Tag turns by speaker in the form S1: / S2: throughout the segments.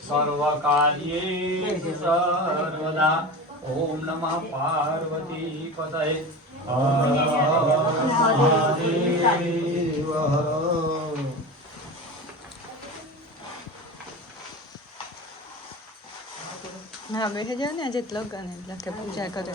S1: સર્વ ઓમ નમઃ પાર્વતી પદય
S2: હા, બેઠે જાવ ને, આજે લગન એટલે કે પૂજા કરે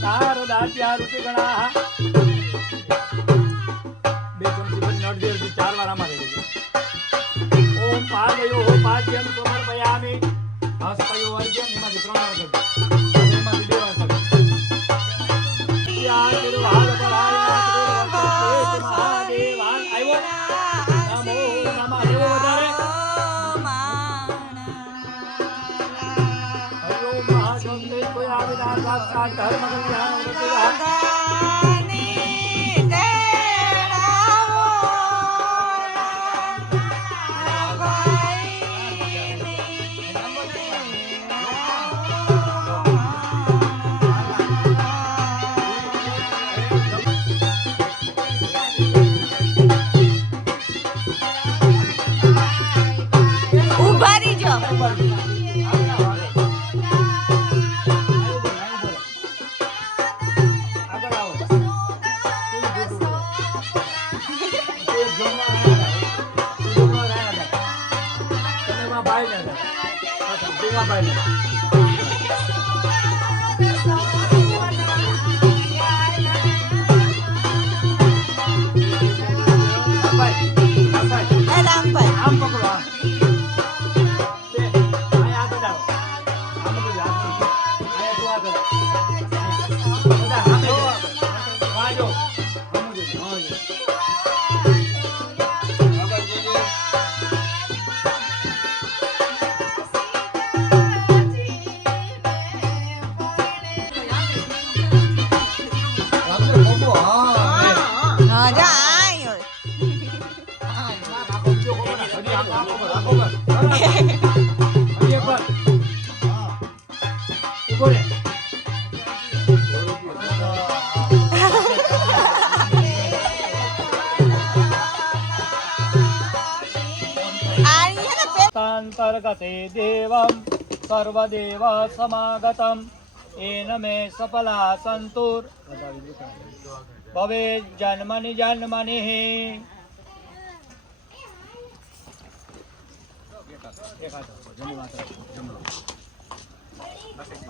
S1: તારો દાત્યા રૂપી ગણા ધર્મ કલ્યાણ ते देवं सर्वदेवसमागतं एन
S2: मे सफला सन्तुर्। भवे जन्मनि जन्म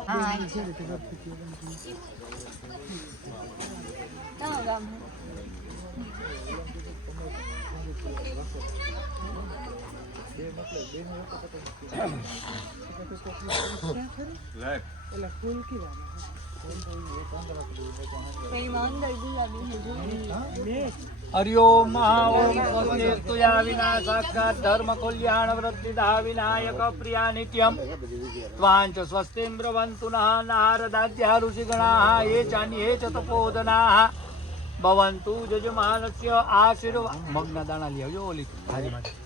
S2: हाँ।
S1: હરિઓમ ધર્મ કલ્યાણ વૃદ્ધિદા વિનાયક પ્રિયા નિત્યમ ત્વાંચ સ્વસ્તિ બ્રવંતુ નારદાદ્યા ઋષિગણા એ ચાની એ ચતપોદના ભવંતુ જજમાનસ્ય આશીર્વાદ મગના દાણા લઈ આવજો ઓલી હાજી માટે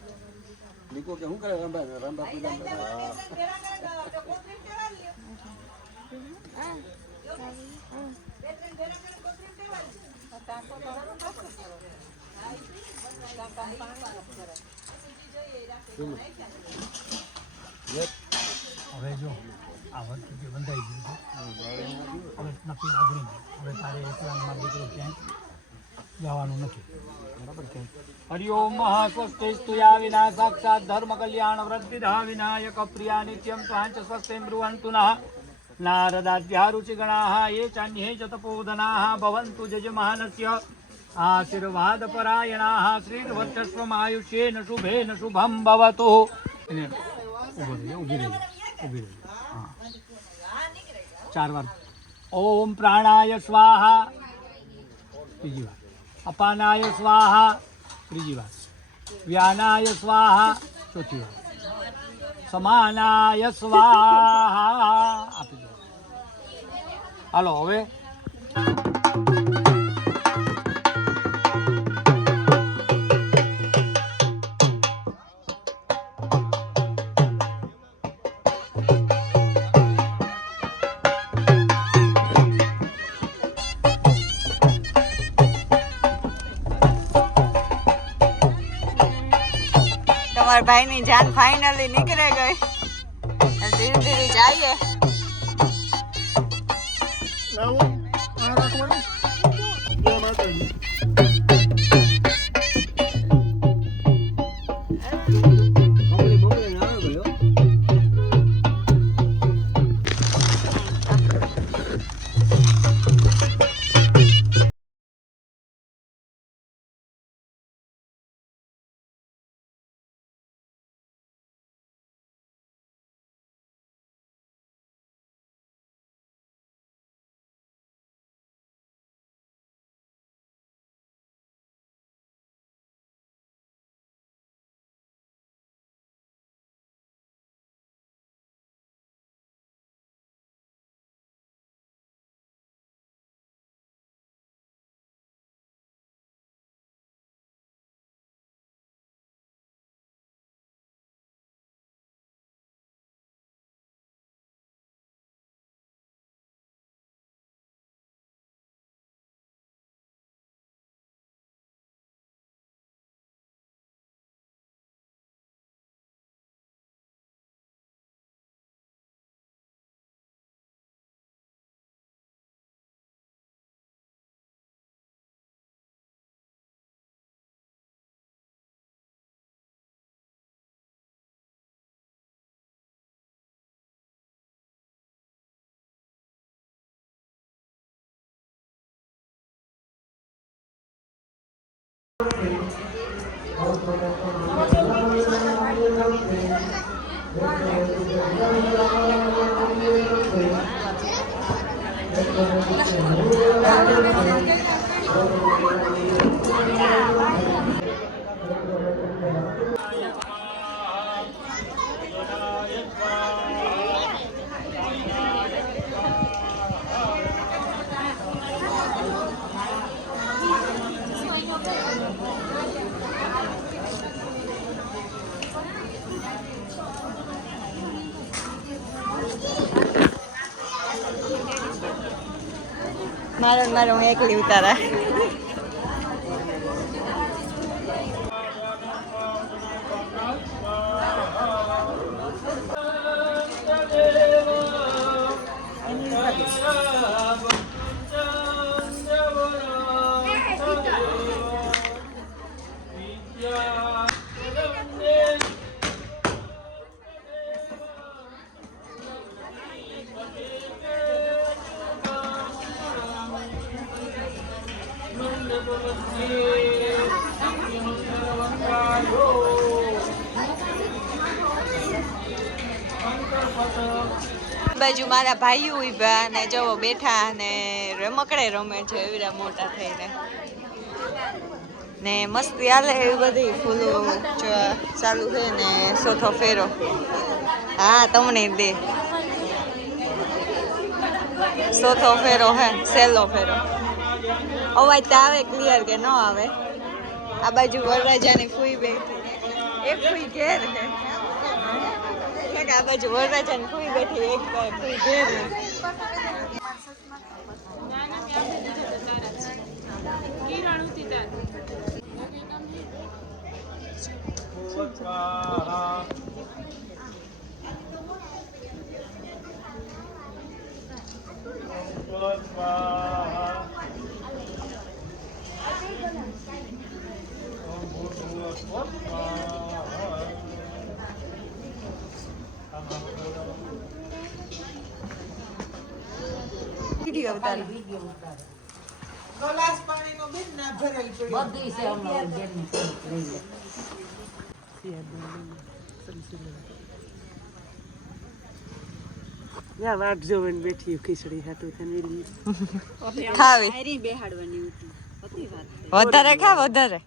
S3: લીકો કે શું કરે રંભા રંભા પૂજા
S1: હવે જો આ વસ્તુ જે બંધાઈ ગયું છે હવે નક્કી લાગણી હવે તારે એકલામાં દીકરો ક્યાંય જવાનું નથી હરિઓમ મહાસ્વસ્તિસ્તુયા વિના સાક્ષાત ધર્મ કલ્યાણ વ્રતવિધા વિનાયક પ્રિયા નિત્યમ ત્વાંચ સ્વસ્તે બ્રુવંતુ નઃ નારદાદ્યારુચિગણાઃ, એ ચાન્યે ચ તપોધનાઃ ભવન્તુ જજમાનસ્ય આશીર્વાદપરાયણાઃ શ્રીર્વર્ચસ્વમાયુષ્યેન શુભેન શુભમ ભવતુ. ચાર વાર. ઓમ પ્રાણાય સ્વાહા. બીજી વાર. અપાનાય સ્વાહા. ત્રીજી વાત. વ્યાનાય સ્વાહા. ચોથી વાત. સમાનાય સ્વાહા. આપી દો. હાલો હવે
S2: તમારા ભાઈની જાન ફાઇનલી નીકળે ગઈ. ધીરે ધીરે જઈએ.
S3: Allah.
S2: મારો મારો હું એકલી ઉતારા. બાજુ મારા ભાઈઓ ઊભા ને જવો બેઠા ને રમકડે રમે છે એવડા મોટા થઈને. ને મસ્તી હાલે એવી બધી ફૂલો ચાલુ છે ને ચોથો ફેરો. હા, તમને દે. ચોથો ફેરો હે સહેલો ફેરો. અવાજ તો આવે ક્લિયર કે ન આવે. આ બાજુ વરરાજાની ફૂઈ બેઠી. એ ફૂઈ ઘેર છે કે આ બાજુ વરરાજાની ખુઈ બેઠી એક ફૂઈ ઘેર છે
S1: સ્વાહા ઓમ ભૂર્ભુવઃ સ્વાહા ઓમ ભૂર્ભુવઃ સ્વાહા
S2: વીડિયો ઉતારો
S4: ગલાસ પાણીનો બેન ના ભરેલ પડ્યો.
S5: યા વાટ જોઈને બેઠી ખીચડી હાટું થઈને વેલી
S2: ખાવી. વધારે ખા વધારે.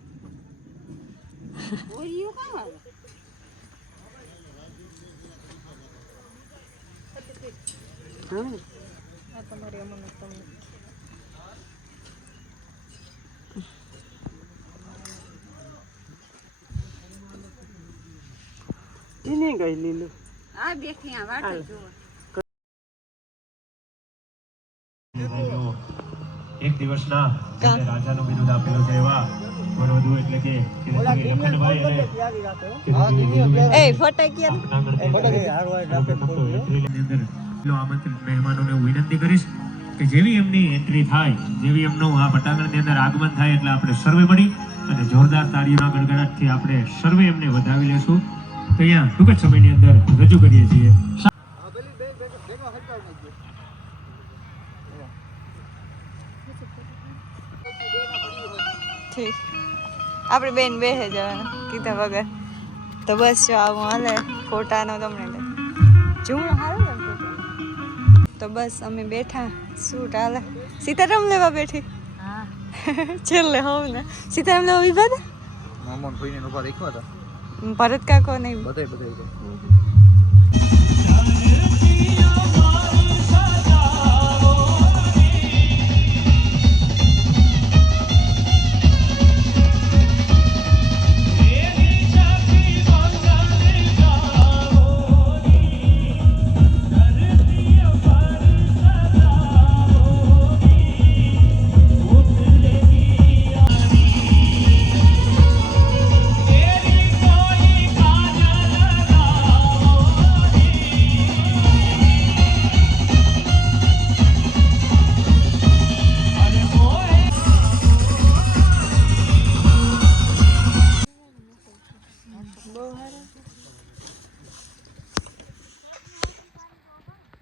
S5: હા એને ગઈ લીલું
S6: એક દિવસના જેને રાજાનું બિરુદ આપેલું છે એવા વરવધુ એટલે કે લખનભાઈ અને
S2: એ ફટાકિયા
S6: આમંત્રિત મહેમાનોને હું વિનંતી કરીશ કે જેવી એમની એન્ટ્રી થાય, જેવી એમનું આ પટાંગણની અંદર આગમન થાય એટલે આપણે સર્વે મળી અને જોરદાર તાળીઓના ગડગડાટથી આપણે સર્વે એમને વધાવી લેશું. તો અહીંયા ટૂંક જ સમયની અંદર રજૂ કરીએ છીએ.
S2: આપણે બેન બે જવાના, કીધા વગર. તો બસ જો આવું હાલે, ફોટાનો તમને લે જોવું હારું ને ફોટો તો બસ અમે બેઠા. શૂટ હાલે સીતારામ લેવા બેઠી? છેલ્લે હોવ ને. સીતારામ લેવા વિભા હતા?
S3: મામોન ભાઈને ઊભા રાખ્યો હતા.
S2: ભરત કાકો નહીં
S3: બધે બધે
S6: ચાલે